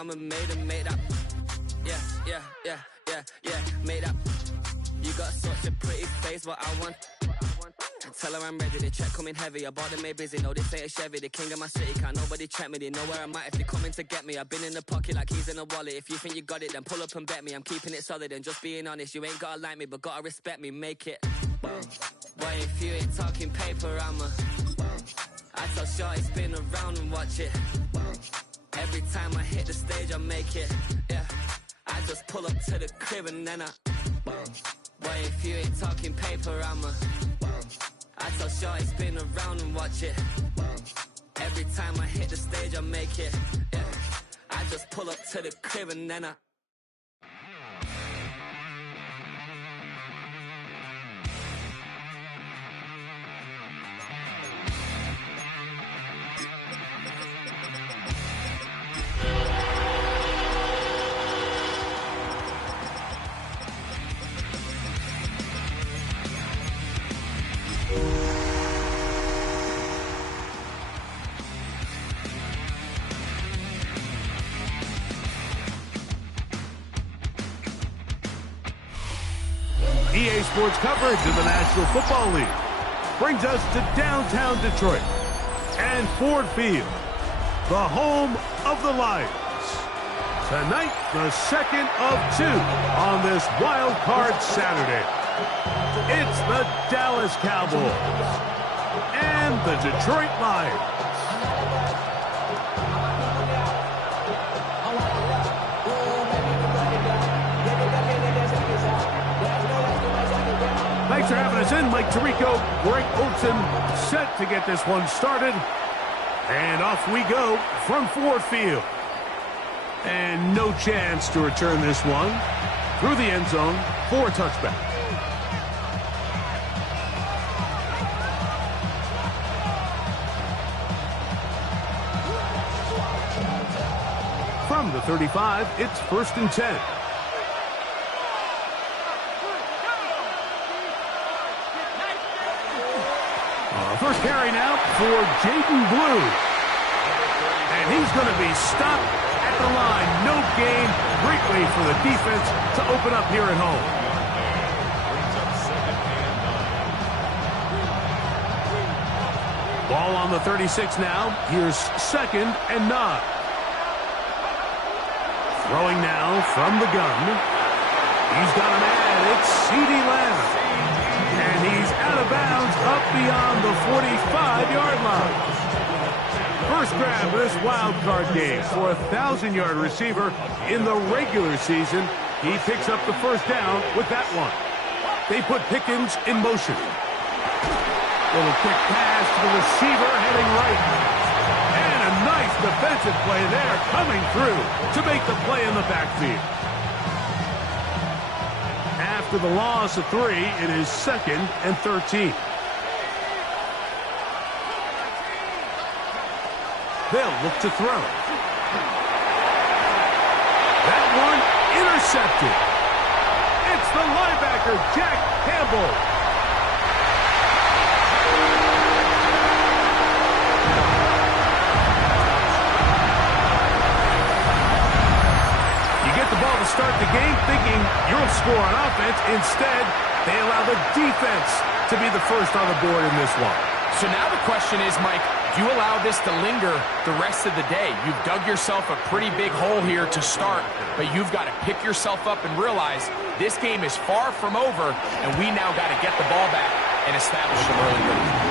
I'ma made up. Yeah, made up. You got such a pretty face, but I want. Tell her I'm ready, the check coming heavy. I bought them made busy, no this ain't a Chevy. The king of my city, can't nobody check me. They know where I'm at if they coming to get me. I've been in the pocket like keys in a wallet. If you think you got it, then pull up and bet me. I'm keeping it solid and just being honest. You ain't gotta like me, but gotta respect me, make it. Boy, if you ain't talking paper, I tell shorty spin around and watch it. Every time I hit the stage, I make it. Yeah, I just pull up to the crib and then boy, if you ain't talking paper, I tell shorty spin around and watch it. Every time I hit the stage, I make it. Yeah, I just pull up to the crib and then EA Sports coverage of the National Football League brings us to downtown Detroit and Ford Field, the home of the Lions. Tonight, the second of two on this wild card Saturday. It's the Dallas Cowboys and the Detroit Lions. Thanks for having us in. Mike Tirico, Greg Olsen set to get this one started. And off we go from Ford Field. And no chance to return this one through the end zone for a touchback. From the 35, it's 1st and 10. First carry now for Jaden Blue. And he's going to be stopped at the line. No gain. Great way for the defense to open up here at home. Ball on the 36 now. Here's 2nd and 9. Throwing now from the gun. He's got a man. It's CeeDee Lamb. And he's out of bounds up beyond the 45-yard line. First grab of this wild card game for a 1,000-yard receiver in the regular season. He picks up the first down with that one. They put Pickens in motion. Little quick pass to the receiver heading right. And a nice defensive play there coming through to make the play in the backfield. After the loss of 3, it is 2nd and 13. They'll look to throw. That one intercepted. It's the linebacker, Jack Campbell. You get the ball to start the game thinking you'll score on offense. Instead, they allow the defense to be the first on the board in this one. So now the question is, Mike, do you allow this to linger the rest of the day? You've dug yourself a pretty big hole here to start, but you've got to pick yourself up and realize this game is far from over, and we now got to get the ball back and establish some early lead.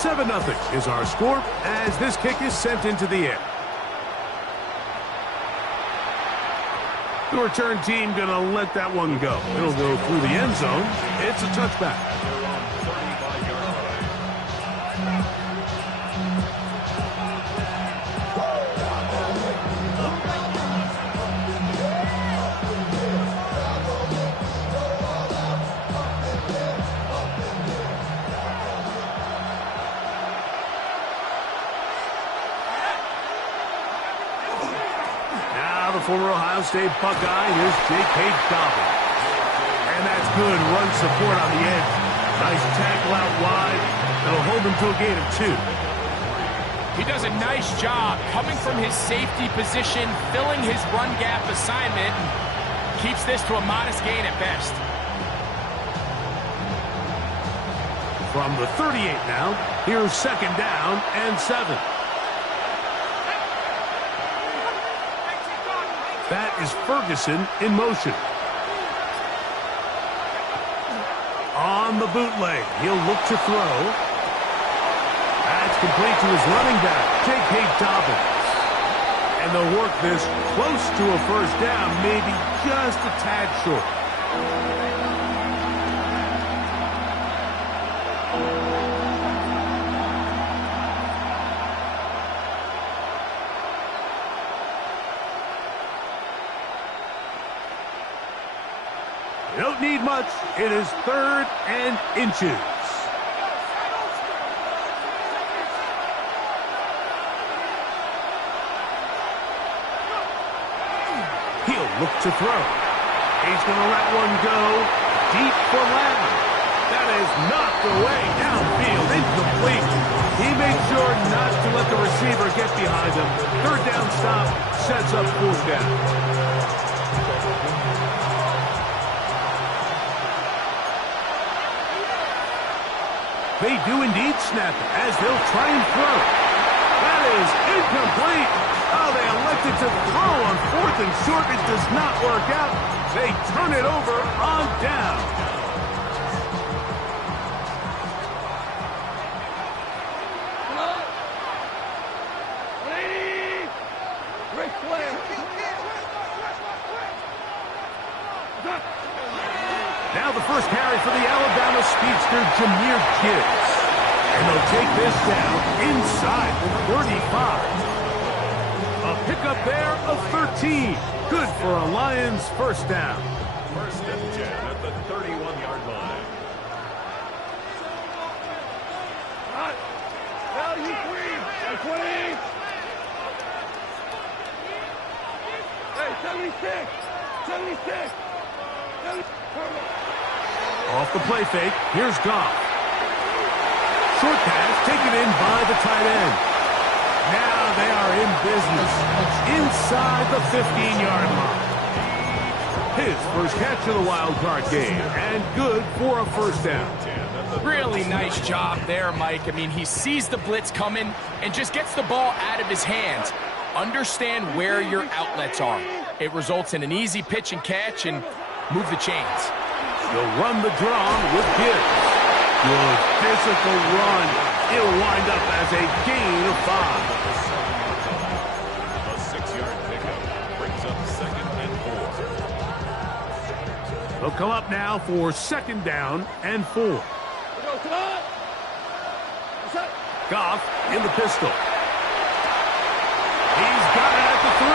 7-0 is our score as this kick is sent into the air. The return team going to let that one go. It'll go through the end zone. It's a touchback. a former Ohio State Buckeye. Here's J.K. Dobbins. And that's good run support on the edge. Nice tackle out wide. It'll hold him to a gain of 2. He does a nice job coming from his safety position, filling his run gap assignment, and keeps this to a modest gain at best. From the 38 now, here's 2nd down and 7. That is Ferguson in motion. On the bootleg, he'll look to throw. That's complete to his running back, J.K. Dobbins. And they'll work this close to a 1st down, maybe just a tad short. Don't need much. It is 3rd and inches. He'll look to throw. He's going to let one go deep for Lamb. That is knocked away downfield, incomplete. He made sure not to let the receiver get behind him. 3rd down stop sets up 4th down. They do indeed snap it as they'll try and throw. That is incomplete. Oh, they elected to throw on 4th and short. It does not work out. They turn it over on down. Now the first carry for the Alabama speedster, Jahmyr Gibbs. And they'll take this down inside the 35. A pickup there of 13. Good for a Lions 1st down. 1st and 10 at the 31-yard line. Value 3. 20. Hey, 76. 76. Off the play fake, here's Goff. Short pass taken in by the tight end. Now they are in business inside the 15-yard line. His first catch of the wild card game, and good for a 1st down. Really nice job there, Mike. I mean, he sees the blitz coming and just gets the ball out of his hands. Understand where your outlets are. It results in an easy pitch and catch and move the chains. They'll run the draw with Gibbs. Good physical run. It'll wind up as a gain of 5. A 6-yard pickup brings up 2nd and 4. They'll come up now for 2nd down and 4. Goff in the pistol. He's got it at the 3.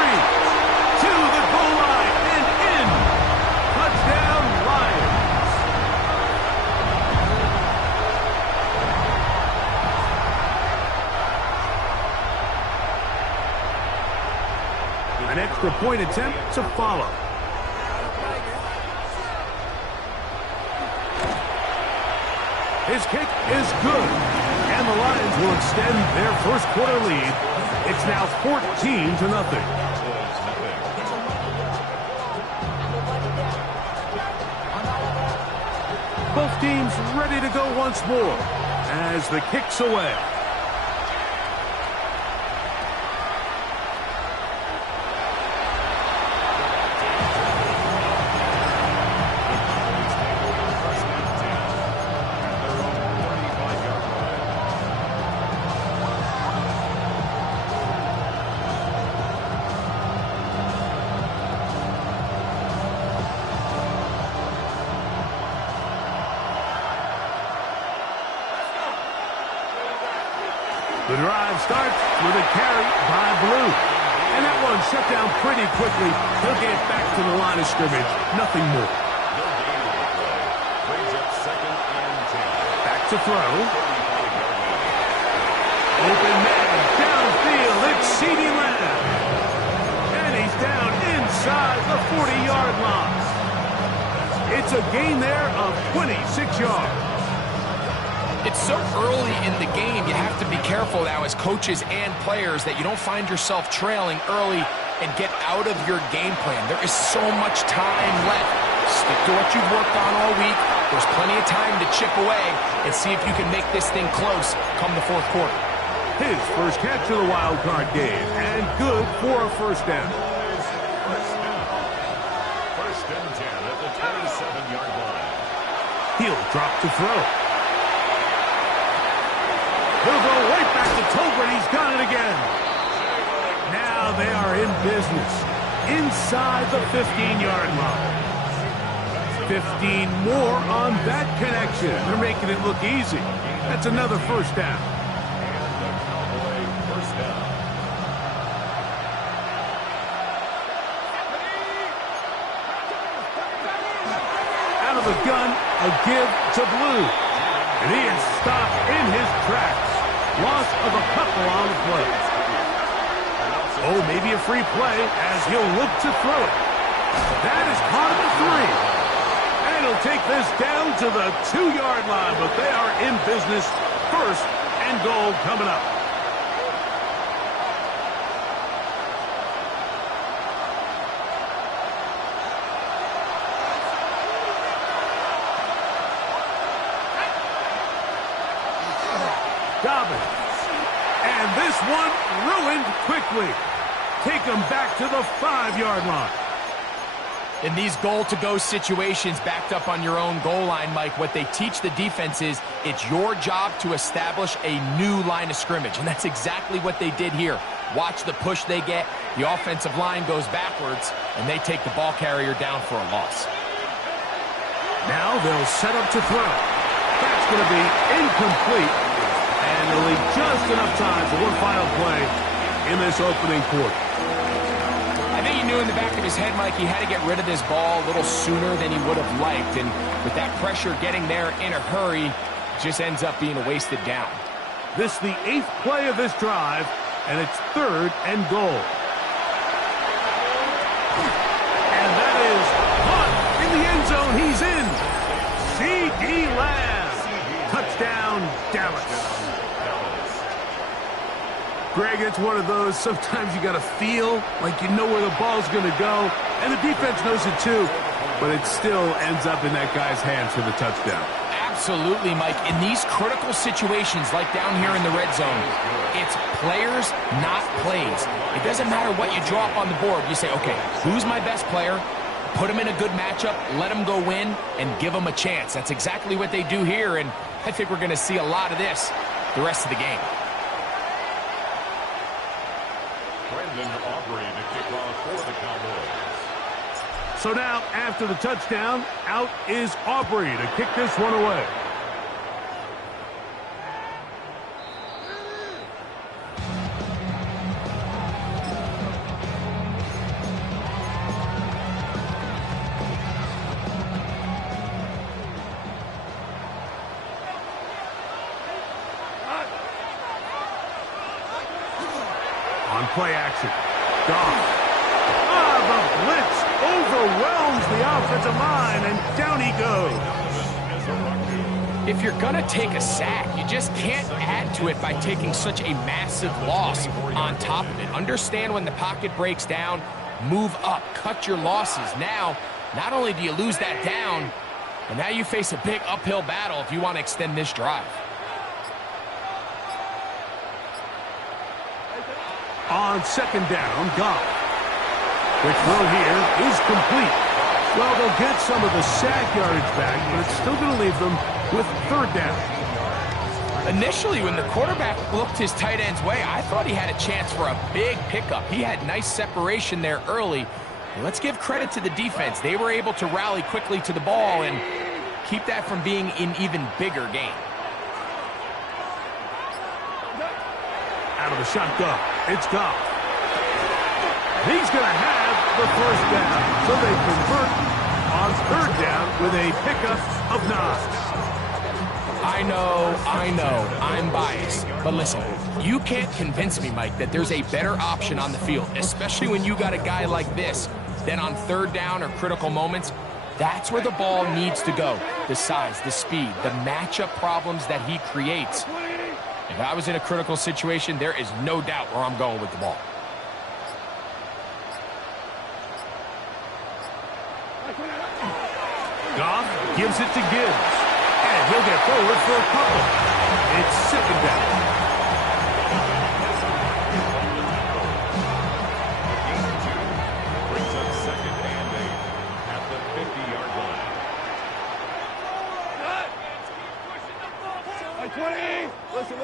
To the goal line and in. Touchdown, Lions. An extra point attempt to follow. His kick is good, and the Lions will extend their 1st quarter lead. It's now 14-0. Both teams ready to go once more as the kick's away. The drive starts with a carry by Blue. And that one shut down pretty quickly. He'll get back to the line of scrimmage. Nothing more. Brings up 2nd and 10. Back to throw. Open man downfield. It's CeeDee Lamb. And he's down in the 40-yard line. It's a gain there of 26 yards. It's so early in the game, you have to be careful now as coaches and players that you don't find yourself trailing early and get out of your game plan. There is so much time left. Stick to what you've worked on all week. There's plenty of time to chip away and see if you can make this thing close come the fourth quarter. His first catch of the wild card game, and good for a first down. First and 10 at the 27-yard line. He'll drop to throw. He'll go right back to Tolbert. He's got it again. Now they are in business inside the 15-yard line. 15 more on that connection. They're making it look easy. That's another first down. First down. Out of the gun, a give to Blue. And he is stopped in his tracks. Loss of a couple on the play. Oh, maybe a free play as he'll look to throw it. That is caught at the 3. And he'll take this down to the 2-yard line, but they are in business. First and goal coming up. Dobbins. And this one ruined quickly. Take him back to the 5-yard line. In these goal-to-go situations backed up on your own goal line, Mike, what they teach the defense is it's your job to establish a new line of scrimmage, and that's exactly what they did here. Watch the push they get. The offensive line goes backwards, and they take the ball carrier down for a loss. Now they'll set up to throw. That's going to be incomplete, and they'll leave just enough time for one final play in this opening quarter. I think he knew in the back of his head, Mike, he had to get rid of this ball a little sooner than he would have liked. And with that pressure getting there in a hurry, it just ends up being a wasted down. This is the 8th play of this drive, and it's 3rd and goal. And that is caught in the end zone. He's in. C.D. Lamb. Touchdown, Dallas. Greg, it's one of those, sometimes you got to feel like you know where the ball's going to go, and the defense knows it too, but it still ends up in that guy's hands for the touchdown. Absolutely, Mike. In these critical situations, like down here in the red zone, it's players, not plays. It doesn't matter what you draw up on the board. You say, okay, who's my best player? Put him in a good matchup, let him go win, and give him a chance. That's exactly what they do here, and I think we're going to see a lot of this the rest of the game. Brendan Aubrey to kick off for the Cowboys. So now, after the touchdown, out is Aubrey to kick this one away. On play action, Goff. The blitz overwhelms the offensive line, and down he goes. If you're going to take a sack, you just can't add to it by taking such a massive loss on top of it. Understand when the pocket breaks down, move up, cut your losses. Now, not only do you lose that down, but now you face a big uphill battle if you want to extend this drive. On 2nd down, Goff. Which throw here is complete. Well, they'll get some of the sack yardage back, but it's still going to leave them with 3rd down. Initially, when the quarterback looked his tight end's way, I thought he had a chance for a big pickup. He had nice separation there early. Let's give credit to the defense. They were able to rally quickly to the ball and keep that from being an even bigger game. Out of the shotgun, it's Goff. He's going to have the 1st down, so they convert on 3rd down with a pickup of 9. I know, I'm biased. But listen, you can't convince me, Mike, that there's a better option on the field, especially when you got a guy like this Then on third down or critical moments, that's where the ball needs to go. The size, the speed, the matchup problems that he creates. If I was in a critical situation, there is no doubt where I'm going with the ball. Goff gives it to Gibbs. And he'll get forward for a couple. It's second down. Brings up second and 8 at the 50-yard line. By 20. Listen.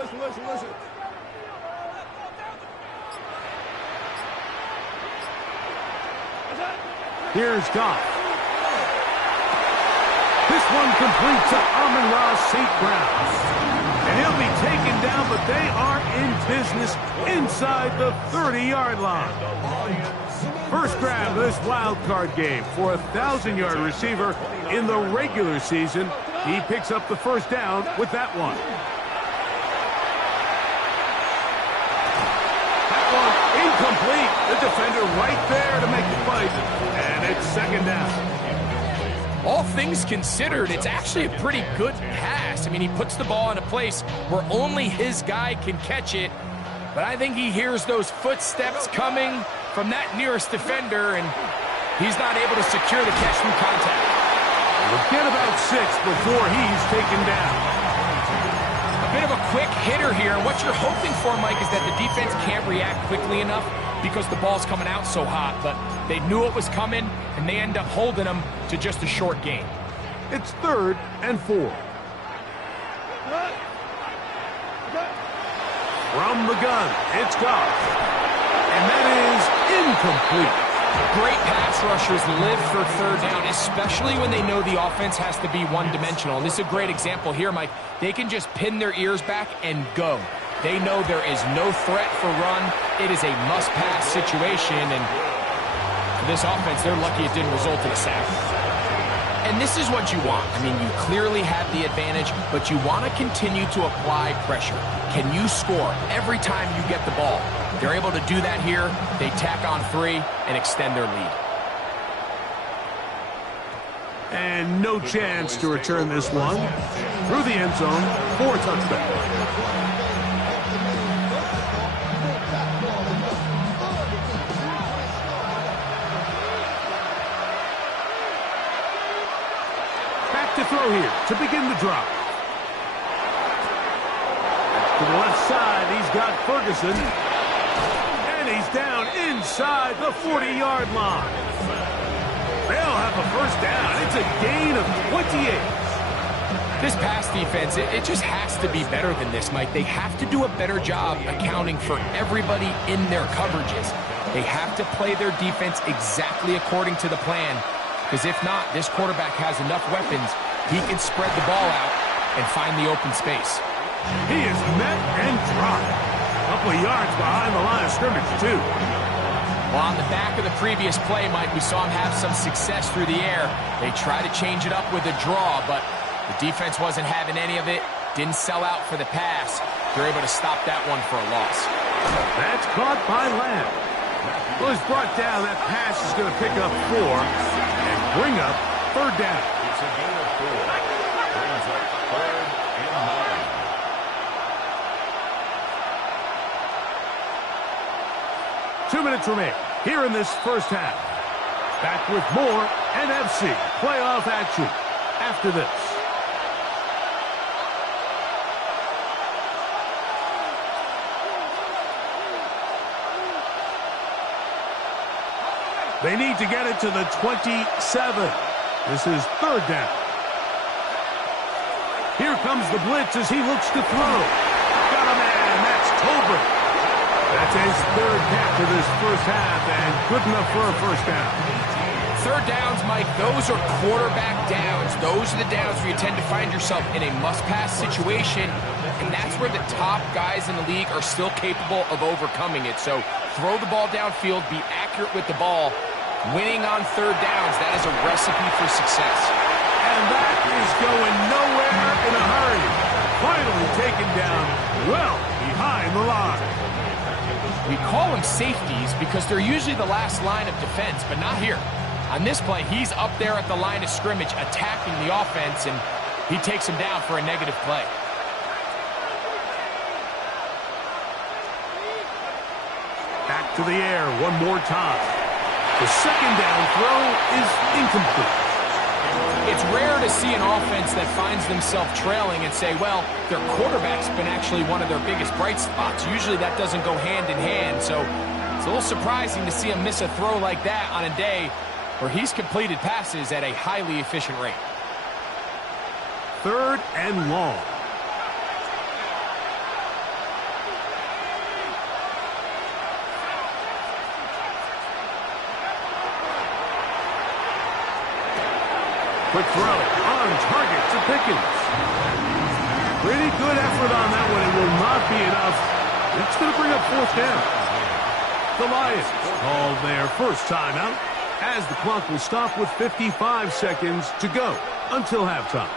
Here's Goff. This one complete to Amon-Ra St. Brown. And he'll be taken down, but they are in business inside the 30-yard line. First grab of this wild card game for a 1,000-yard receiver in the regular season. He picks up the first down with that one. That one incomplete. The defender right there to make the fight. And it's second down. All things considered, it's actually a pretty good pass. I mean, he puts the ball in a place where only his guy can catch it. But I think he hears those footsteps coming from that nearest defender, and he's not able to secure the catch from contact. We'll get about 6 before he's taken down. A bit of a quick hitter here. What you're hoping for, Mike, is that the defense can't react quickly enough because the ball's coming out so hot. But they knew it was coming, and they end up holding them to just a short gain. It's 3rd and 4. From the gun, it's Goff. And that is incomplete. Great pass rushers live for third down, especially when they know the offense has to be one-dimensional. And this is a great example here, Mike. They can just pin their ears back and go. They know there is no threat for run. It is a must-pass situation, and for this offense, they're lucky it didn't result in a sack. And this is what you want. I mean, you clearly have the advantage, but you want to continue to apply pressure. Can you score every time you get the ball? They're able to do that here. They tack on 3 and extend their lead. And no chance to return this one. Through the end zone for a touchdown. To throw here to begin the drive. To the left side, he's got Ferguson. And he's down inside the 40-yard line. They'll have a first down. It's a gain of 28. This pass defense, it just has to be better than this, Mike. They have to do a better job accounting for everybody in their coverages. They have to play their defense exactly according to the plan. Because if not, this quarterback has enough weapons, he can spread the ball out and find the open space. He is met and dropped. A couple of yards behind the line of scrimmage, too. Well, on the back of the previous play, Mike, we saw him have some success through the air. They tried to change it up with a draw, but the defense wasn't having any of it. Didn't sell out for the pass. They're able to stop that one for a loss. That's caught by Lamb. Well, he's brought down. That pass is going to pick up 4 and bring up third down. It's a gain of 4. Brings up 3rd and 9. 2 minutes remain here in this first half. Back with more NFC playoff action after this. They need to get it to the 27. This is third down. Here comes the blitz as he looks to throw. Got a man, that's Tolbert. That's his 3rd catch of this first half, and good enough for a first down. Third downs, Mike, those are quarterback downs. Those are the downs where you tend to find yourself in a must-pass situation, and that's where the top guys in the league are still capable of overcoming it. So throw the ball downfield, be accurate with the ball. Winning on third downs, that is a recipe for success. And that is going nowhere in a hurry. Finally taken down well behind the line. We call them safeties because they're usually the last line of defense, but not here. On this play, he's up there at the line of scrimmage attacking the offense, and he takes him down for a negative play. Back to the air one more time. The second down throw is incomplete. It's rare to see an offense that finds themselves trailing and say, well, their quarterback's been actually one of their biggest bright spots. Usually that doesn't go hand in hand, so it's a little surprising to see him miss a throw like that on a day where he's completed passes at a highly efficient rate. 3rd and long. Quick throw on target to Pickens. Pretty good effort on that one. It will not be enough. It's going to bring up 4th down. The Lions call their first timeout as the clock will stop with 55 seconds to go until halftime.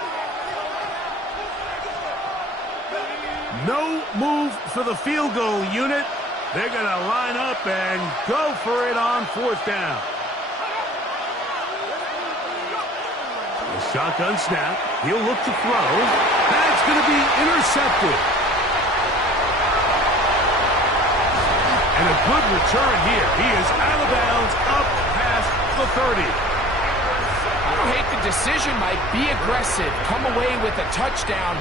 No move for the field goal unit. They're going to line up and go for it on 4th down. The shotgun snap. He'll look to throw. That's going to be intercepted. And a good return here. He is out of bounds up past the 30. I don't hate the decision, Mike. Be aggressive. Come away with a touchdown.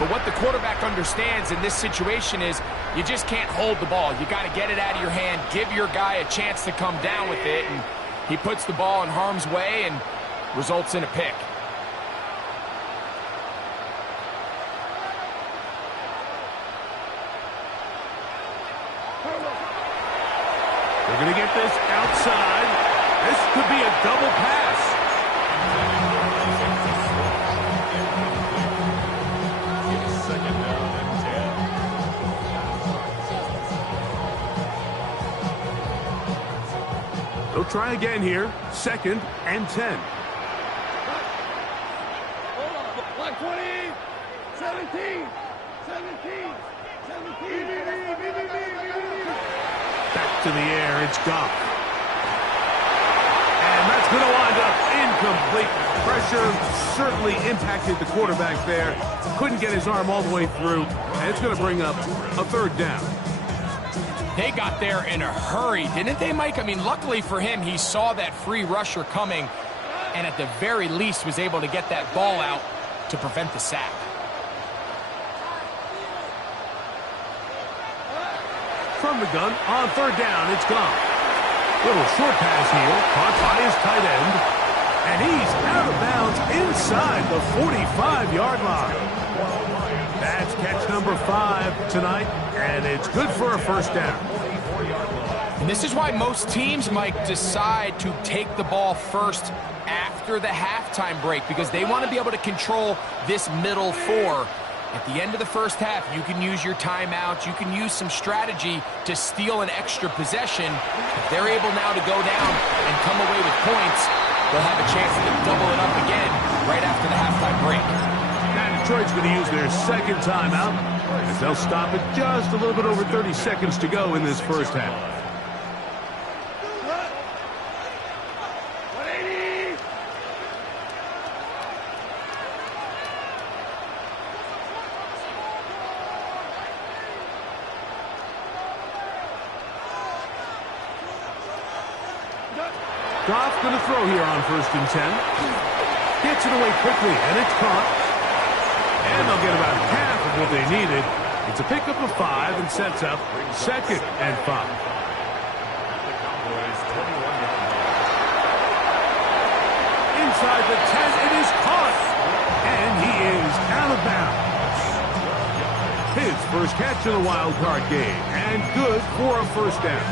But what the quarterback understands in this situation is you just can't hold the ball. You got to get it out of your hand, give your guy a chance to come down with it, and he puts the ball in harm's way and results in a pick. They're going to get this outside. This could be a double pass. Second down and 10. They'll try again here. 2nd and 10. Like 20, 17, 17, 17. Back to the air, it's Goff. And that's going to wind up incomplete. Pressure certainly impacted the quarterback there. Couldn't get his arm all the way through, and it's going to bring up a 3rd down. They got there in a hurry, didn't they, Mike? I mean, luckily for him, he saw that free rusher coming, and at the very least was able to get that ball out to prevent the sack. From the gun, on 3rd down, it's Goff. Little short pass here, caught by his tight end. And he's out of bounds inside the 45-yard line. That's catch number 5 tonight, and it's good for a 1st down. And this is why most teams, Mike, decide to take the ball first after the halftime break, because they want to be able to control this middle 4. At the end of the first half, you can use your timeout. You can use some strategy to steal an extra possession. If they're able now to go down and come away with points, they'll have a chance to double it up again right after the halftime break. Now Detroit's going to use their 2nd timeout as they'll stop it just a little bit over 30 seconds to go in this first half. Goff going to throw here on 1st and 10. Gets it away quickly, and it's caught. And they'll get about half of what they needed. It's a pickup of 5 and sets up 2nd and 5. Inside the 10, it is caught. And he is out of bounds. His first catch in the wild card game, and good for a 1st down.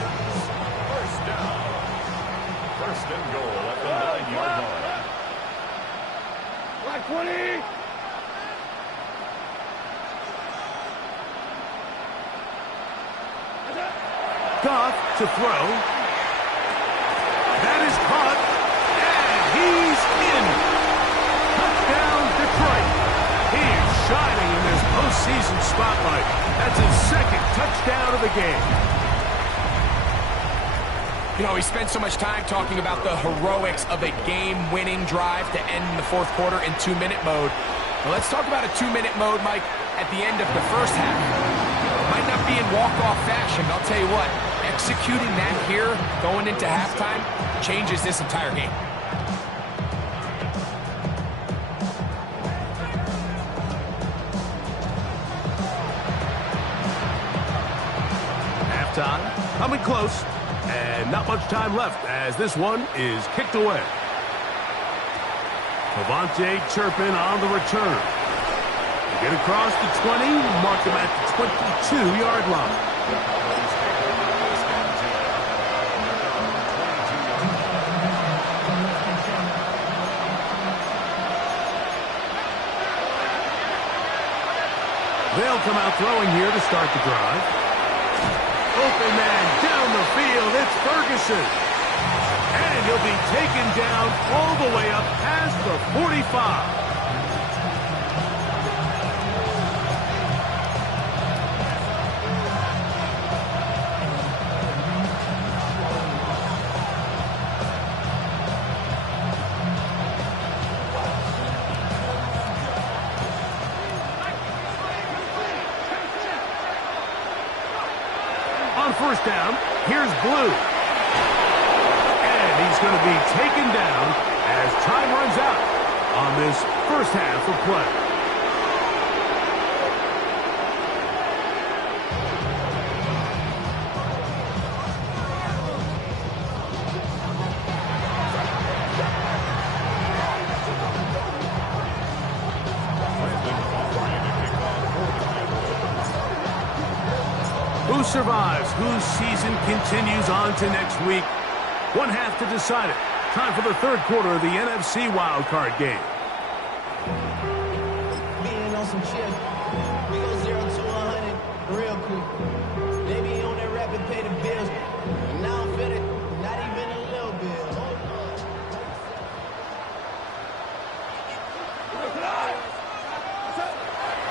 First and goal at the 9-yard line. Like 20. Goff to throw. That is caught. And he's in. Touchdown, Detroit. He is shining in this postseason spotlight. That's his 2nd touchdown of the game. You know, we spent so much time talking about the heroics of a game-winning drive to end the fourth quarter in 2-minute mode. Well, let's talk about a 2-minute mode, Mike, at the end of the first half. It might not be in walk-off fashion, but I'll tell you what, executing that here going into halftime changes this entire game. Halftime, coming close, and not much time left as this one is kicked away. Cavante Turpin on the return. They get across the 20, mark them at the 22-yard line. They'll come out throwing here to start the drive. Open man down the field, it's Ferguson. And he'll be taken down all the way up past the 45. On first down, here's Blue. And he's going to be taken down as time runs out on this first half of play. Who survives? Whose season continues on to next week? One half to decide it. Time for the third quarter of the NFC wildcard game. Being on some shit, we go 0 to 100 real quick. They be on that rapid pay the bills, and now I'm feeling not even a little bit.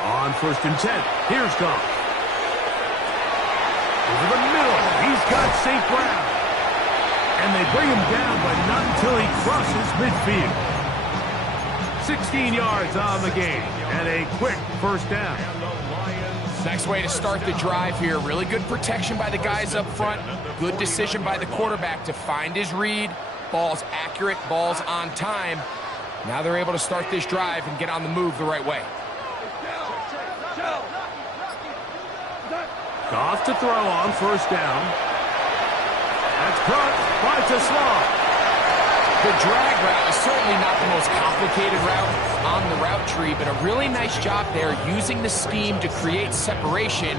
On first and 10, here's Goff. Over the middle, he's got St. Brown. And they bring him down, but not until he crosses midfield. 16 yards on the game, and a quick first down. Nice way to start the drive here. Really good protection by the guys up front. Good decision by the quarterback to find his read. Ball's accurate, ball's on time. Now they're able to start this drive and get on the move the right way. Goff to throw on first down. That's caught by Tesla. The drag route is certainly not the most complicated route on the route tree, but a really nice job there using the scheme to create separation.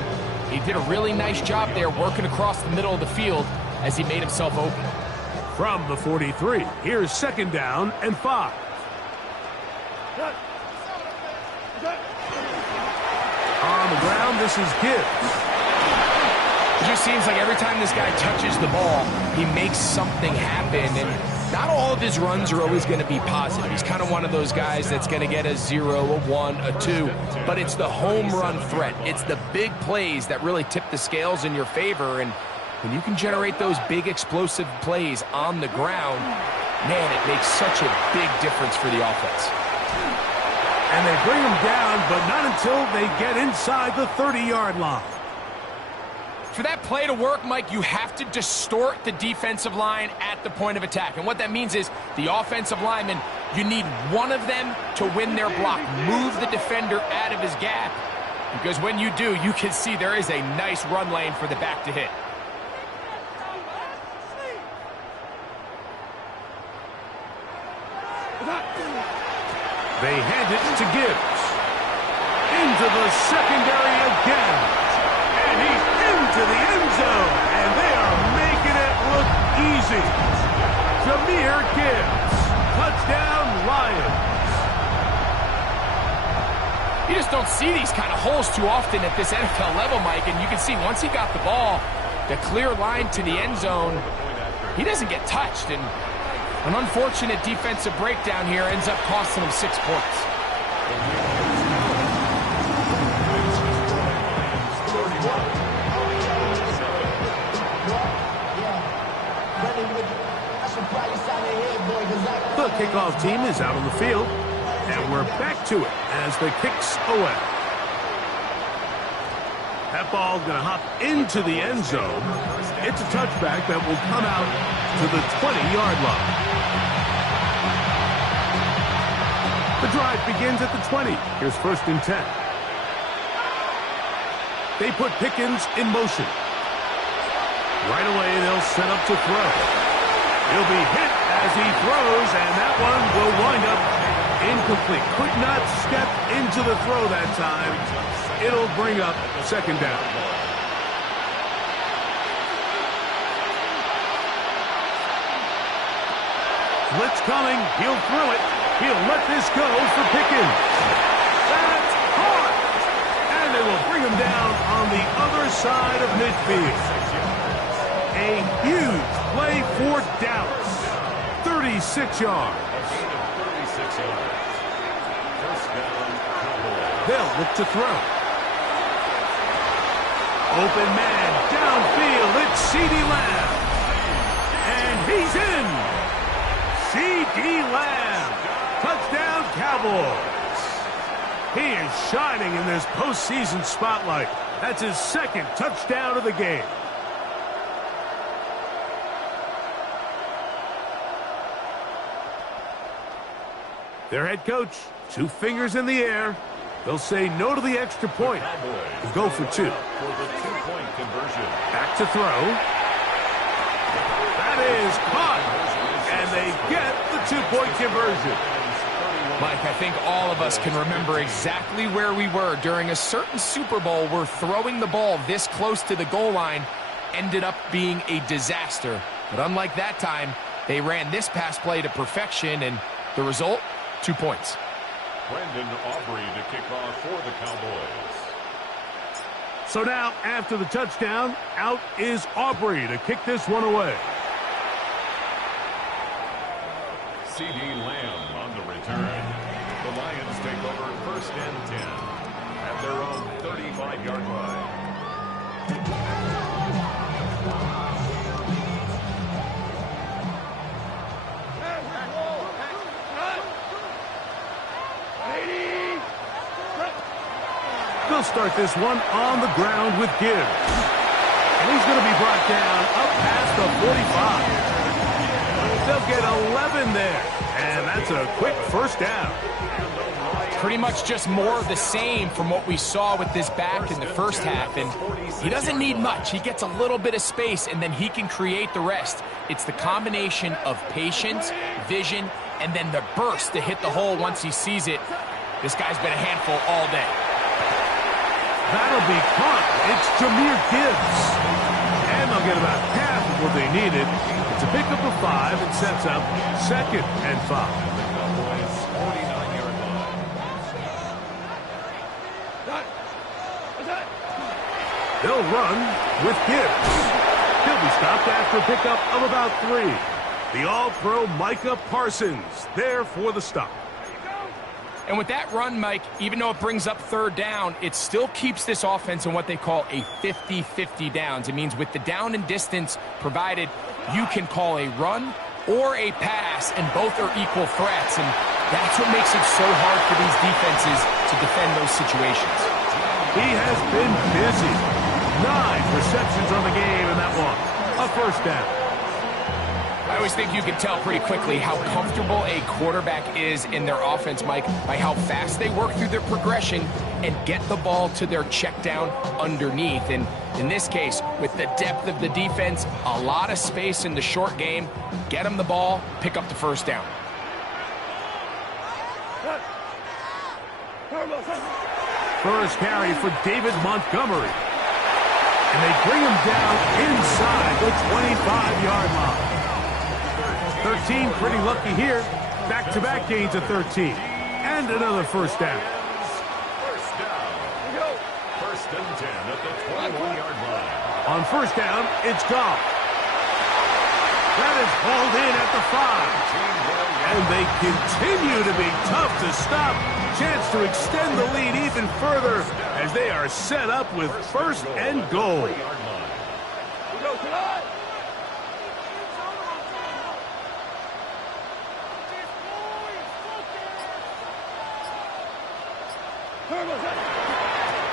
He did a really nice job there working across the middle of the field as he made himself open. From the 43, here's second down and 5. On the ground, this is Gibbs. It just seems like every time this guy touches the ball, he makes something happen, and not all of his runs are always going to be positive. He's kind of one of those guys that's going to get a 0, a 1, a 2, but it's the home run threat. It's the big plays that really tip the scales in your favor, and when you can generate those big explosive plays on the ground, man, it makes such a big difference for the offense. And they bring him down, but not until they get inside the 30-yard line. For that play to work, Mike, you have to distort the defensive line at the point of attack. And what that means is the offensive lineman, you need one of them to win their block. Move the defender out of his gap. Because when you do, you can see there is a nice run lane for the back to hit. They hand it to Gibbs. Into the secondary again. And he's into the end zone. And they are making it look easy. Jahmyr Gibbs. Touchdown, Lions. You just don't see these kind of holes too often at this NFL level, Mike. And you can see once he got the ball, the clear line to the end zone, he doesn't get touched. And an unfortunate defensive breakdown here ends up costing him 6 points. The kickoff team is out on the field, and we're back to it as the kick's away. That ball going to hop into the end zone. It's a touchback that will come out to the 20-yard line. The drive begins at the 20. Here's 1st and 10. They put Pickens in motion. Right away, they'll set up to throw. He'll be hit as he throws, and that one will wind up incomplete. Could not step into the throw that time. It'll bring up 2nd down. Blitz coming. He'll throw it. He'll let this go for Pickens. That's caught. And they will bring him down on the other side of midfield. A huge play for Dallas. 36 yards. 36 yards. First down, Cowboys. They'll look to throw. Open man downfield. It's CeeDee Lamb. And he's in. CeeDee Lamb. Touchdown, Cowboys. He is shining in this postseason spotlight. That's his 2nd touchdown of the game. Their head coach, 2 fingers in the air. They'll say no to the extra point and go for 2. For the 2-point conversion. Back to throw. That is caught. And they get the 2-point conversion. Mike, I think all of us can remember exactly where we were during a certain Super Bowl where throwing the ball this close to the goal line ended up being a disaster. But unlike that time, they ran this pass play to perfection, and the result, 2 points. Brendan Aubrey to kick off for the Cowboys. So now, after the touchdown, out is Aubrey to kick this one away. CeeDee Lamb on the return. The Lions take over 1st and 10 at their own 35-yard line. They'll start this one on the ground with Gibbs. And he's going to be brought down up past the 45. They'll get 11 there. And that's a quick 1st down. Pretty much just more of the same from what we saw with this back in the first half. And he doesn't need much. He gets a little bit of space, and then he can create the rest. It's the combination of patience, vision, and then the burst to hit the hole once he sees it. This guy's been a handful all day. That'll be caught. It's Jahmyr Gibbs. And they'll get about half of what they needed. It's a pickup of 5 and sets up 2nd and 5. The Cowboys 49-yard line. They'll run with Gibbs. He'll be stopped after a pickup of about 3. The All-Pro Micah Parsons there for the stop. And with that run, Mike, even though it brings up 3rd down, it still keeps this offense in what they call a 50-50 downs. It means with the down and distance provided, you can call a run or a pass, and both are equal threats. And that's what makes it so hard for these defenses to defend those situations. He has been busy. 9 receptions on the game in that one. A 1st down. I always think you can tell pretty quickly how comfortable a quarterback is in their offense, Mike, by how fast they work through their progression and get the ball to their check down underneath. And in this case, with the depth of the defense, a lot of space in the short game, get them the ball, pick up the 1st down. First carry for David Montgomery. And they bring him down inside the 25-yard line. 13, pretty lucky here. Back-to-back gains of 13. And another 1st down. First down. 1st and 10 at the 21-yard line. On 1st down, it's gone. That is hauled in at the 5. And they continue to be tough to stop. Chance to extend the lead even further as they are set up with 1st and goal.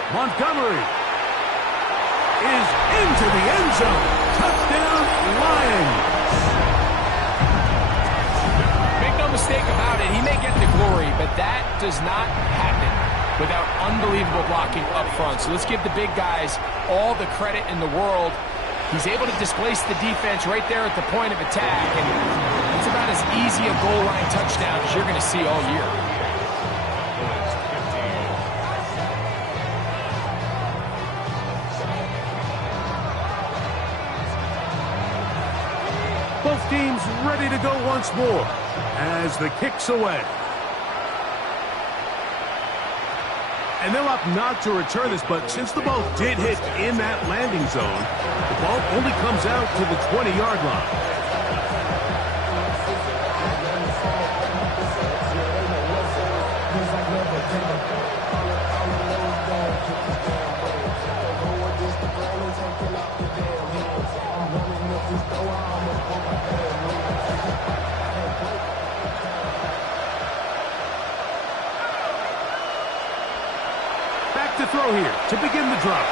Montgomery is into the end zone. Touchdown, Lions. Make no mistake about it, he may get the glory, but that does not happen without unbelievable blocking up front. So let's give the big guys all the credit in the world. He's able to displace the defense right there at the point of attack, and it's about as easy a goal line touchdown as you're going to see all year. Both teams ready to go once more as the kick's away. And they'll opt not to return this, but since the ball did hit in that landing zone, the ball only comes out to the 20-yard line. To throw here to begin the drive.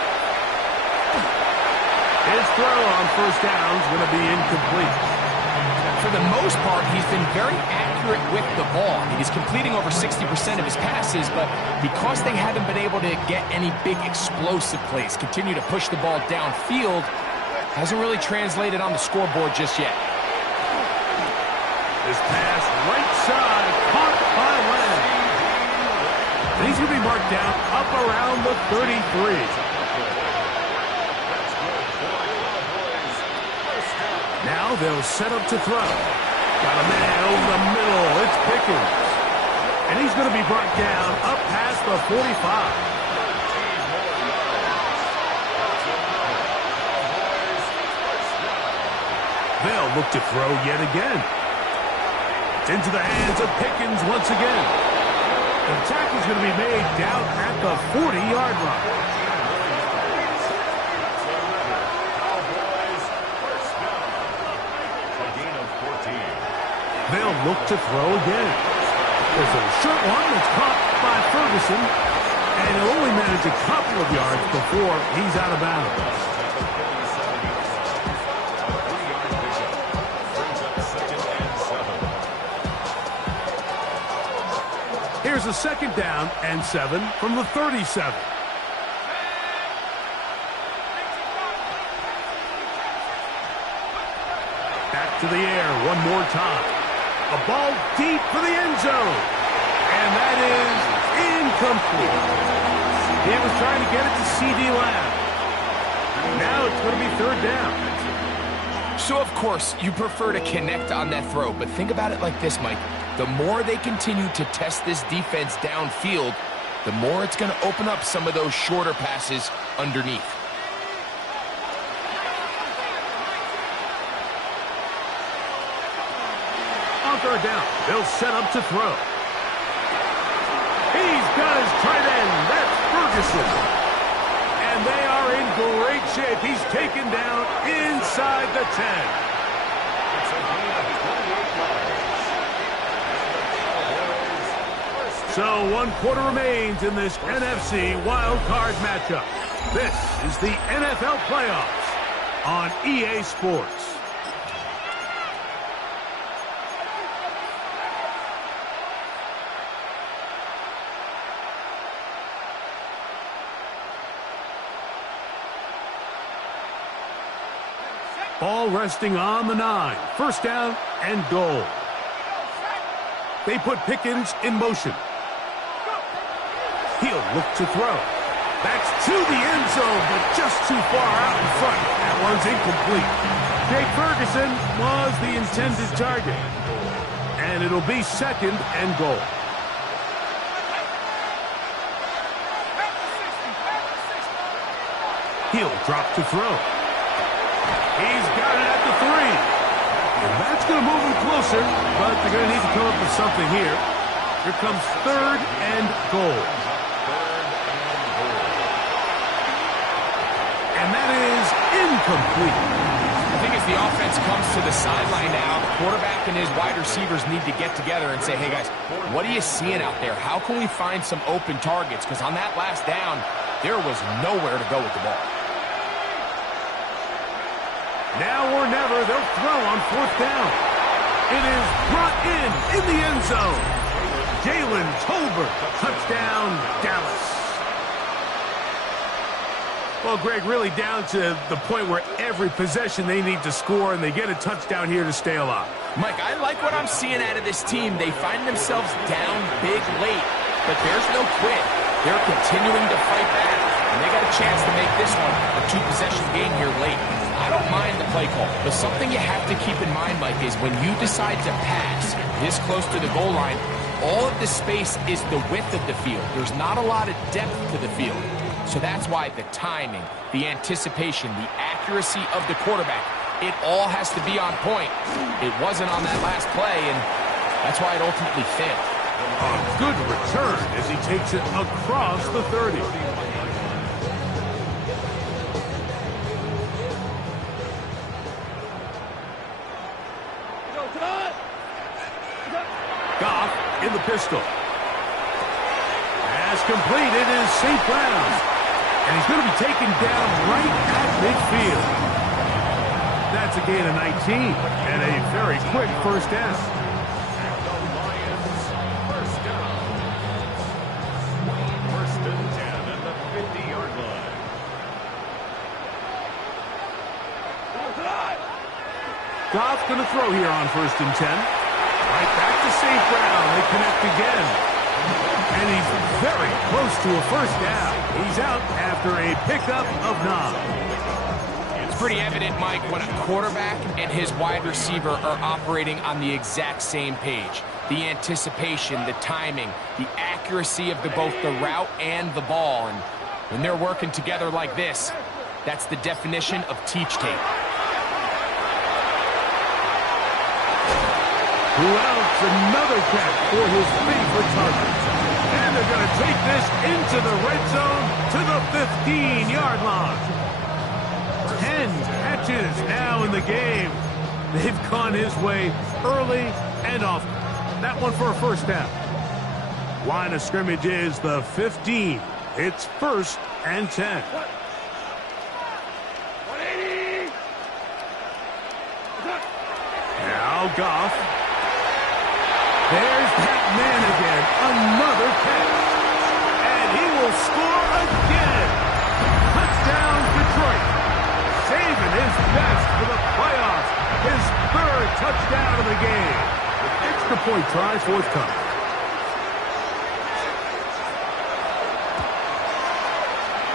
His throw on first down is going to be incomplete. For the most part, he's been very accurate with the ball. I mean, he's completing over 60% of his passes, but because they haven't been able to get any big explosive plays, continue to push the ball downfield, hasn't really translated on the scoreboard just yet. This pass right side, caught by Lamb. And he's going to be marked down up around the 33. Now they'll set up to throw. Got a man over the middle. It's Pickens. And he's going to be brought down up past the 45. They'll look to throw yet again. It's into the hands of Pickens once again. The tackle's going to be made down at the 40-yard line. They'll look to throw again. There's a short one that's caught by Ferguson, and he'll only manage a couple of yards before he's out of bounds. Here's a second down and 7 from the 37. Back to the air one more time. A ball deep for the end zone. And that is incomplete. He was trying to get it to C.D. Lamb. Now it's going to be third down. So, of course, you prefer to connect on that throw, but think about it like this, Mike. The more they continue to test this defense downfield, the more it's going to open up some of those shorter passes underneath. On third down, they'll set up to throw. He's got his tight end. That's Ferguson. And they are in great shape. He's taken down inside the 10. So 1 quarter remains in this NFC wildcard matchup. This is the NFL playoffs on EA Sports. Ball resting on the 9. First down and goal. They put Pickens in motion. He'll look to throw. That's to the end zone, but just too far out in front. That one's incomplete. Jake Ferguson was the intended target. And it'll be second and goal. He'll drop to throw. He's got it at the 3. And that's going to move him closer, but they're going to need to come up with something here. Here comes third and goal. And that is incomplete. I think it's the offense comes to the sideline now, the quarterback and his wide receivers need to get together and say, hey guys, what are you seeing out there? How can we find some open targets? Because on that last down, there was nowhere to go with the ball. Now or never, they'll throw on 4th down. It is brought in the end zone. Jalen Tolbert, touchdown, Dallas. Well, Greg, really down to the point where every possession they need to score, and they get a touchdown here to stay alive. Mike, I like what I'm seeing out of this team. They find themselves down big late, but there's no quit. They're continuing to fight back, and they got a chance to make this one a 2-possession game here late. I don't mind the play call, but something you have to keep in mind, Mike, is when you decide to pass this close to the goal line, all of the space is the width of the field. There's not a lot of depth to the field. So that's why the timing, the anticipation, the accuracy of the quarterback, it all has to be on point. It wasn't on that last play, and that's why it ultimately failed. A good return as he takes it across the 30. Goff in the pistol. As completed is St. Brown. And he's going to be taken down right at midfield. That's a gain of 19 and a very quick first down. And the Lions first down. First and 10 at the 50-yard line. Goff going to throw here on 1st and 10. Right back to St. Brown. They connect again. And he's very close to a first down. He's out after a pickup of 9. It's pretty evident, Mike, when a quarterback and his wide receiver are operating on the exact same page. The anticipation, the timing, the accuracy of both the route and the ball. And when they're working together like this, that's the definition of teach tape. Who else? Another catch for his favorite target. And they're going to take this into the red zone to the 15-yard line. 10 catches now in the game. They've gone his way early and often. That one for a first down. Line of scrimmage is the 15. It's 1st and 10. 180. Now Goff. There's that man again. Another catch. And he will score again. Touchdown, Detroit. Saving his best for the playoffs. His 3rd touchdown of the game. Extra point try forthcoming.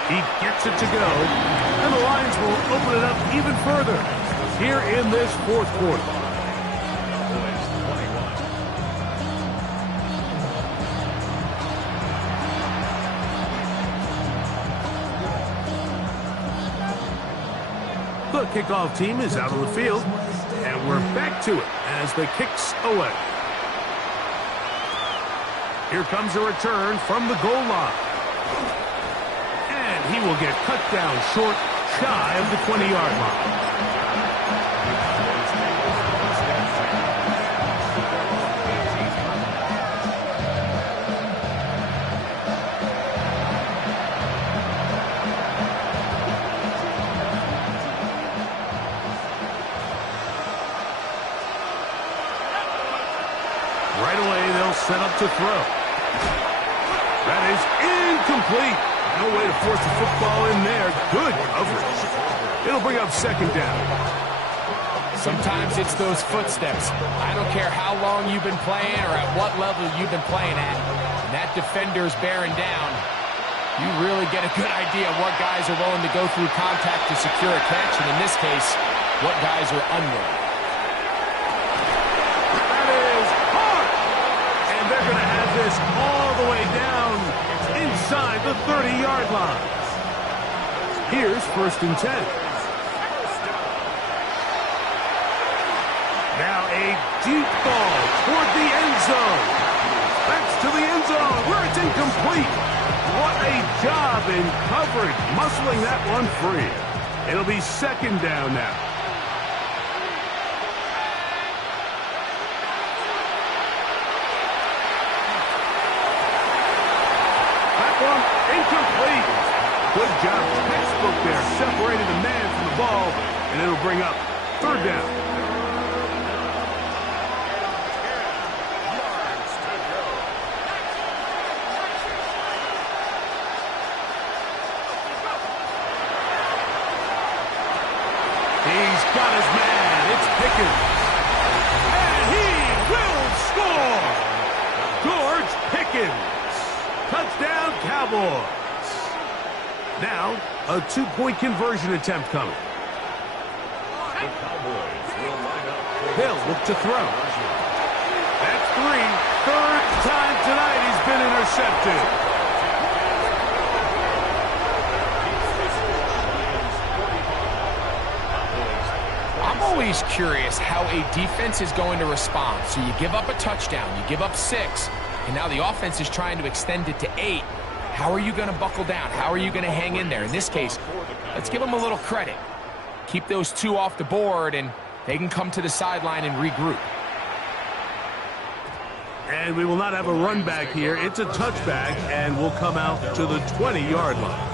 He gets it to go. And the Lions will open it up even further here in this 4th quarter. The kickoff team is out on the field, and we're back to it as the kick's away. Here comes a return from the goal line. And he will get cut down short, shy of the 20-yard line. Right away, they'll set up to throw. That is incomplete. No way to force the football in there. Good coverage. It'll bring up 2nd down. Sometimes it's those footsteps. I don't care how long you've been playing or at what level you've been playing at. When that defender's bearing down, you really get a good idea of what guys are willing to go through contact to secure a catch, and in this case, what guys are unwilling. They're going to have this all the way down inside the 30-yard line. Here's 1st and 10. Now a deep ball toward the end zone. Backs to the end zone where it's incomplete. What a job in coverage, muscling that one free. It'll be 2nd down now. please. Good job. Textbook there, separating the man from the ball, and it'll bring up third down. He's got his man. It's Pickens. And he will score. George Pickens. Touchdown, Cowboys. Now, a two-point conversion attempt coming. The Cowboys will line up for They'll look to throw. That's three. Third time tonight he's been intercepted. I'm always curious how a defense is going to respond. So you give up a touchdown, you give up 6, and now the offense is trying to extend it to 8. How are you going to buckle down? How are you going to hang in there? In this case, let's give them a little credit. Keep those 2 off the board, and they can come to the sideline and regroup. And we will not have a run back here. It's a touchback, and we'll come out to the 20-yard line.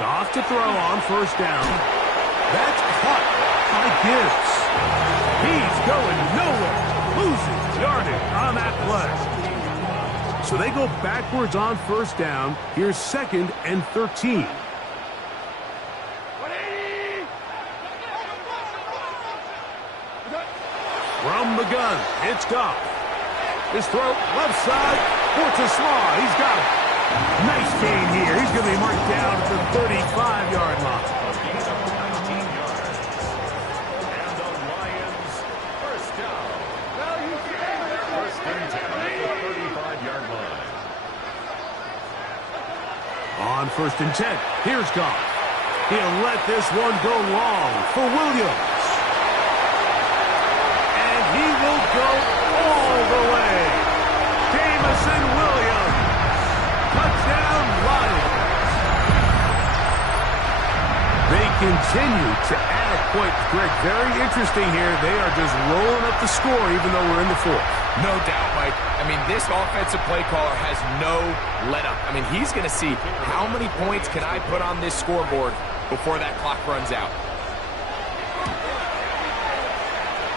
Off to throw on first down. That's caught by Gibbs. He's going nowhere. Loses yardage on that play. So they go backwards on first down. Here's 2nd and 13. From the gun, it's Goff. His throw, left side, Fortescue. He's got it. Nice gain here. He's going to be marked down at the 35-yard line. And the Lions first down. First and 10 at the 35-yard line. On first and 10, here's Goff. He'll let this one go long for Williams. And he will go all the way. Jamison Williams. Touchdown, Lions. They continue to add points. Greg, very interesting here. They are just rolling up the score even though we're in the 4th. No doubt, Mike. I mean, this offensive play caller has no let-up. I mean, he's going to see how many points can I put on this scoreboard before that clock runs out.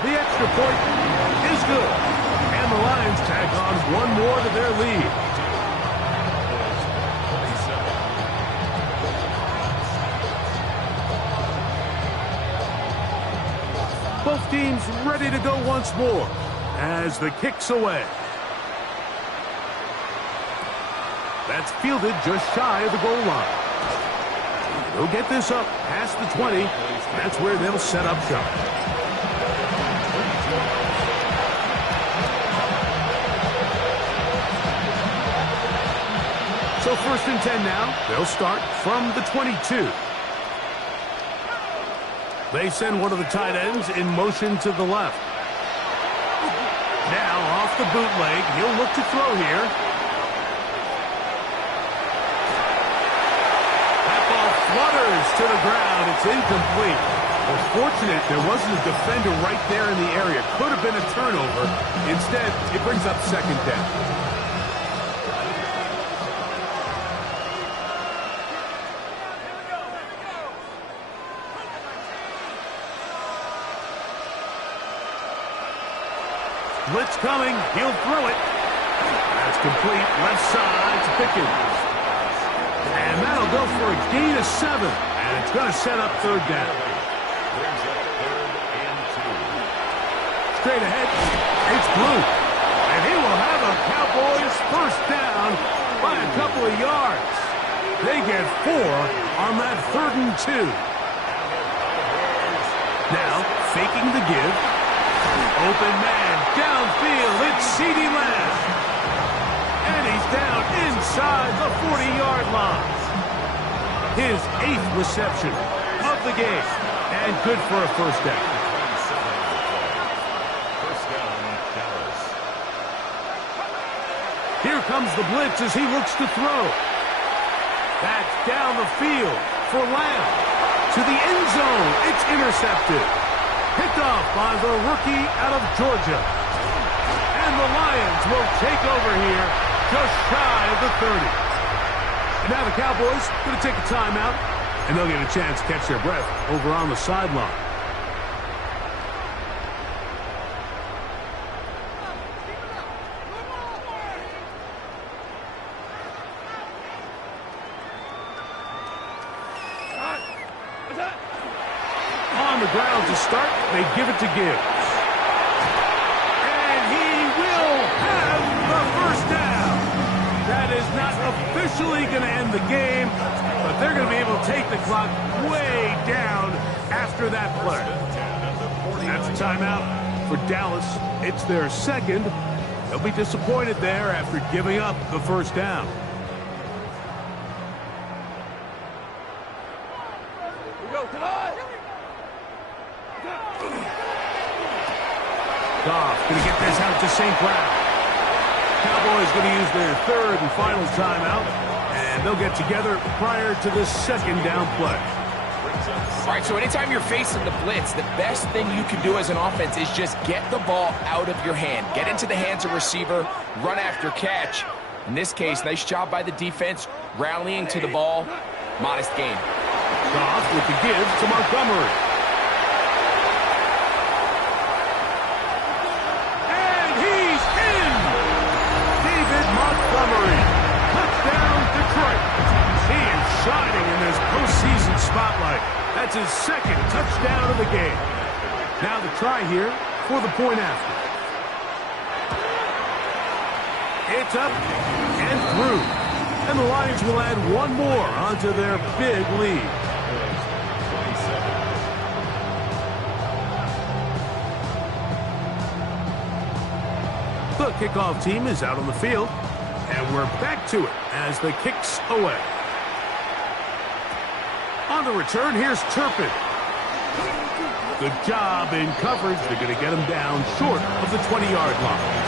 The extra point is good. And the Lions tag on one more to their lead. Both teams ready to go once more as the kick's away. That's fielded just shy of the goal line. They'll get this up past the 20. That's where they'll set up shop. So first and 10 now. They'll start from the 22. They send one of the tight ends in motion to the left. Now off the bootleg. He'll look to throw here. That ball flutters to the ground. It's incomplete. Well, fortunate there wasn't a defender right there in the area. Could have been a turnover. Instead, it brings up second down. Blitz coming. He'll throw it. That's complete. Left side to Pickens. And that'll go for a gain of 7. And it's going to set up third down. Brings up 3rd and 2. Straight ahead. It's Blue. And he will have a Cowboys first down by a couple of yards. They get 4 on that 3rd and 2. Now, faking the give. Open man, downfield, it's CeeDee Lamb. And he's down inside the 40-yard line. His 8th reception of the game. And good for a first down. First down, Dallas. Here comes the blitz as he looks to throw. That's down the field for Lamb. To the end zone, it's intercepted. Picked off by the rookie out of Georgia. And the Lions will take over here just shy of the 30. And now the Cowboys going to take a timeout, and they'll get a chance to catch their breath over on the sideline. On the ground to start, they give it to Gibbs. And he will have the first down. That is not officially going to end the game, but they're going to be able to take the clock way down after that play. That's a timeout for Dallas. It's their second. They'll be disappointed there after giving up the first down. Goff going to get this out to St. Brown. Cowboys going to use their third and final timeout, and they'll get together prior to the second down play. All right, so anytime you're facing the blitz, the best thing you can do as an offense is just get the ball out of your hand. Get into the hands of receiver, run after catch. In this case, nice job by the defense, rallying to the ball. Modest gain. Goff with the give to Montgomery. And he's in! David Montgomery. Touchdown, Detroit. He is shining in this postseason spotlight. That's his second touchdown of the game. Now the try here for the point after. It's up and through. And the Lions will add one more onto their big lead. The kickoff team is out on the field, and we're back to it as the kick's away. On the return, here's Turpin. Good job in coverage. They're going to get him down short of the 20-yard line.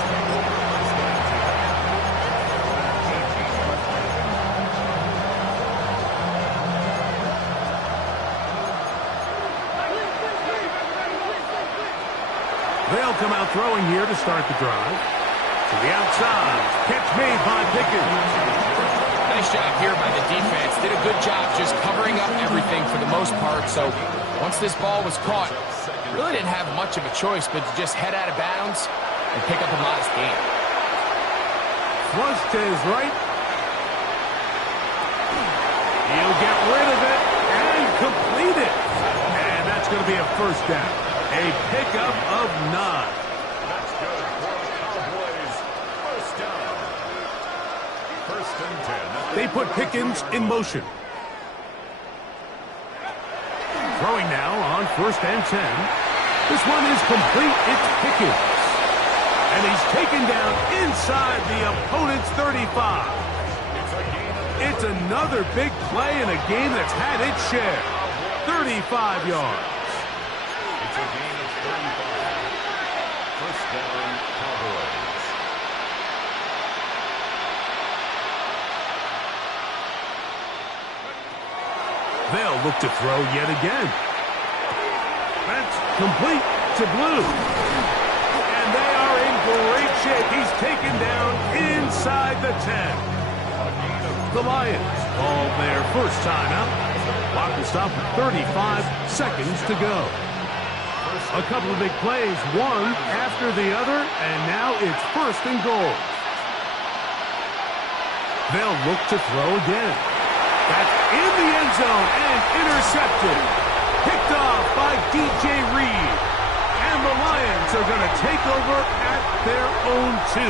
They'll come out throwing here to start the drive. To the outside. Catch made by Pickens. Nice job here by the defense. Did a good job just covering up everything for the most part. So once this ball was caught, really didn't have much of a choice but to just head out of bounds and pick up a modest gain. Flush to his right. He'll get rid of it and complete it. And that's going to be a first down. A pickup of 9. That's good for the Cowboys. First down. First and 10. They put Pickens in motion. Throwing now on first and 10. This one is complete. It's Pickens. And he's taken down inside the opponent's 35. It's another big play in a game that's had its share. 35 yards. It's a gain of 35. First down, Cowboys. They'll look to throw yet again. That's complete to Blue. And they are in great shape. He's taken down inside the 10. The Lions call their first timeout. Clock will stop with 35 seconds to go. A couple of big plays, one after the other, and now it's first and goal. They'll look to throw again. That's in the end zone and intercepted. Picked off by DJ Reed. And the Lions are going to take over at their own 2.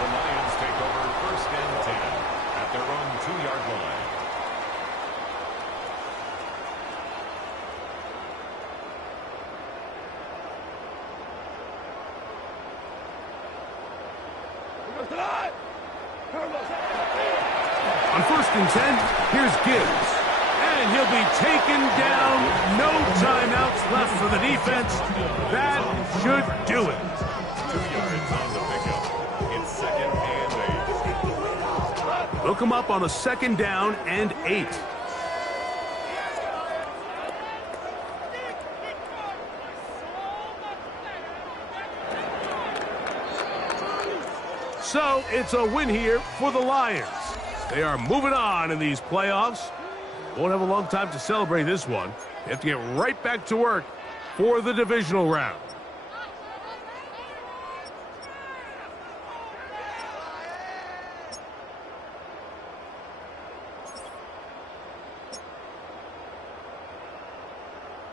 The Lions take over first and 10 at their own 2-yard line. On first and 10, here's Gibbs. And he'll be taken down. No timeouts left for the defense. That should do it. 2 yards on the pickup. It's second and 8. They'll come up on a second down and 8. So it's a win here for the Lions. They are moving on in these playoffs. Won't have a long time to celebrate this one. They have to get right back to work for the divisional round.